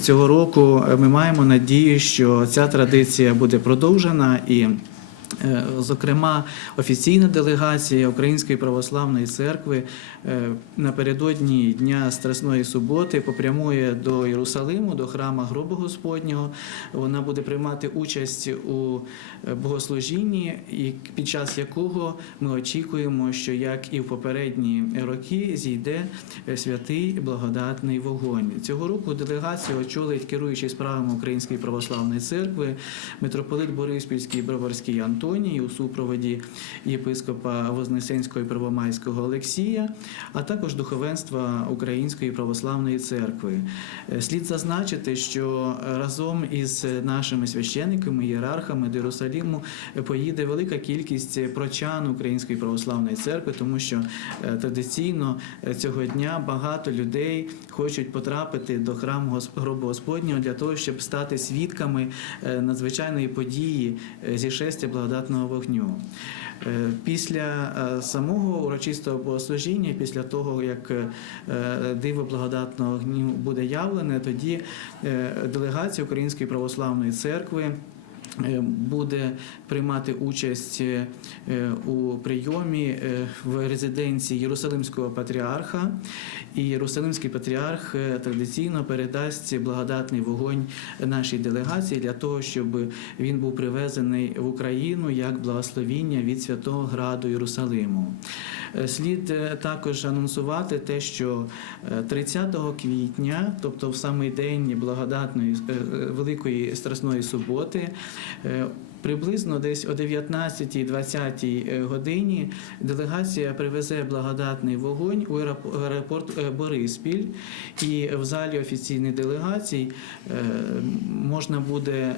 цього року ми маємо надію, що ця традиція буде продовжена і. Е, Зокрема, офіційна делегація Української православної церкви е, напередодні Дня Страсної суботи попрямує до Єрусалиму, до храма Гробу Господнього. Вона буде приймати участь у е, богослужінні, під час якого ми очікуємо, що як і в попередні роки зійде святий благодатний вогонь. Цього року делегацію очолить керуючий справами Української православної церкви митрополит Бориспільський Броварський Антоній у супроводі єпископа Вознесенського і Первомайського Олексія, а також духовенства Української православної церкви. Е, Слід зазначити, що разом із нашими священниками, ієрархами до Єрусаліму поїде велика кількість прочан Української православної церкви, тому що е, традиційно е, цього дня багато людей хочуть потрапити до храму гробу Господнього для того, щоб стати свідками е, надзвичайної події е, зішестя благодатного вогню. Е, Після е, самого урочистого богослужіння, після того як е, диво благодатного вогню буде явлене, тоді делегація Української православної церкви. Е, Буде приймати участь е, у прийомі е, в резиденції Єрусалимського патріарха, і Єрусалимський патріарх традиційно передасть благодатний вогонь нашій делегації для того, щоб він був привезений в Україну як благословіння від святого граду Єрусалиму. Слід також анонсувати те, що е, 30 квітня, тобто в самий день благодатної великої страсної суботи. えー Приблизно десь о 19-20 годині делегація привезе благодатний вогонь у аеропо- аеропорт е, Бориспіль, і в залі офіційних делегацій е, можна буде е,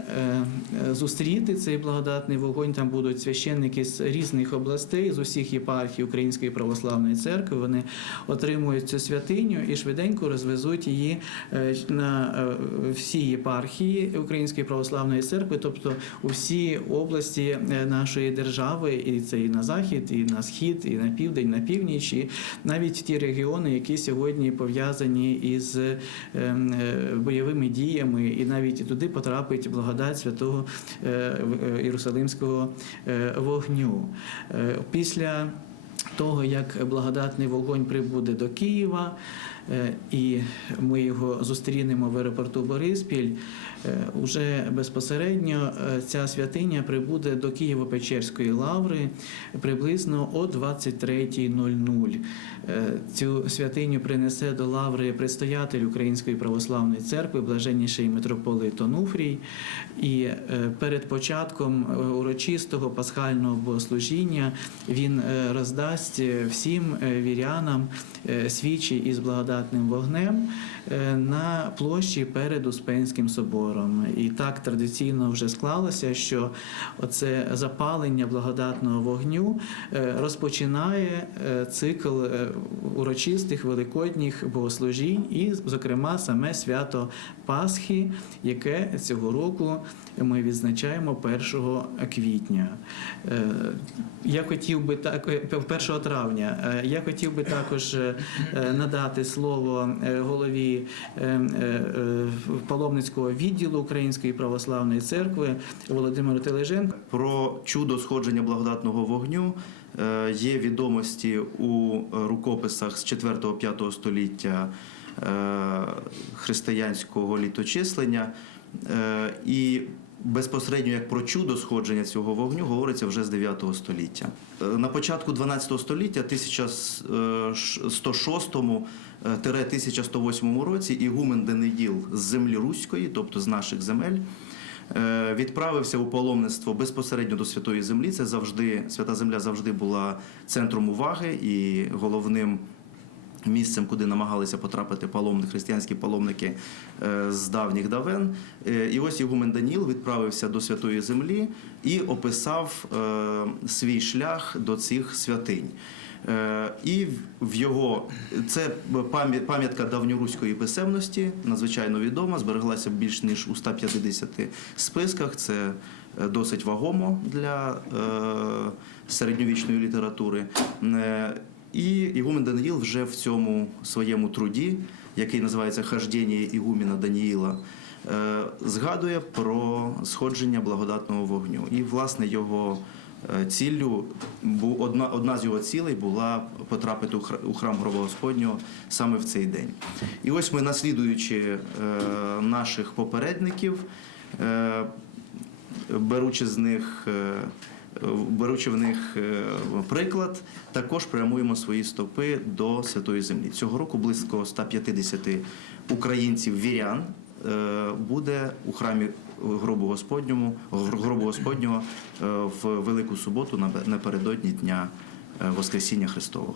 е, зустріти цей благодатний вогонь. Там будуть священники з різних областей, з усіх єпархій Української православної церкви. Вони отримують цю святиню і швиденько розвезуть її е, на е, всі єпархії Української православної церкви, тобто у всі області е, нашої держави, і це і на захід, і на схід, і на південь, на північ, і навіть ті регіони, які сьогодні пов'язані із е, е, бойовими діями, і навіть і туди потрапить благодать святого Єрусалимського вогню. Після того, як благодатний вогонь прибуде до Києва, е, і ми його зустрінемо в аеропорту Бориспіль, е, уже безпосередньо е, ця святиня прибуде до Києво-Печерської лаври приблизно о 23.00. Е, Цю святиню принесе до лаври предстоятель Української православної церкви, блаженніший митрополит Онуфрій. І перед початком урочистого пасхального богослужіння він роздасть е, всім е, вірянам е, свічі із благодатним вогнем на площі перед Успенським собором. І так традиційно вже склалося, що оце запалення благодатного вогню розпочинає цикл урочистих великодніх богослужінь, і, зокрема, саме свято Пасхи, яке цього року ми відзначаємо 1 квітня. Я хотів би так е, 1 травня. Е, Я хотів би також е, е, надати слово голові паломницького відділу Української православної церкви Володимиру Тележенку. Про чудо сходження благодатного вогню є відомості у рукописах з 4-5 століття християнського літочислення. І безпосередньо як про чудо сходження цього вогню говориться вже з 9 століття. Е, На початку 12 століття, 1106-1108 році, ігумен Денеділ з землі Руської, тобто з наших земель, е, відправився у паломництво безпосередньо до Святої Землі. Це завжди свята земля завжди була центром уваги і головним. Місцем, куди намагалися потрапити паломники, християнські паломники е, з давніх давен. Е, І ось Ігумен Даніл відправився до Святої Землі і описав е, свій шлях до цих святинь. І в його це пам'ятка давньоруської писемності, надзвичайно відома, збереглася більш ніж у 150 списках. Це досить вагомо для середньовічної літератури. І Ігумен Даниїл вже в цьому своєму труді який називається Хождення Ігуміна Даніїла, е, згадує про сходження благодатного вогню. І, власне, його е, ціллю одна, одна з його цілей була потрапити у храм Гроба Господнього саме в цей день. І ось ми, наслідуючи е, наших попередників, беручи з них. Беручи в них е, приклад, також прямуємо свої стопи до Святої Землі. Цього року близько 150 українців вірян е, буде у храмі гробу Господньому, гробу Господнього е, в Велику суботу напе- напередодні дня Воскресіння Христового.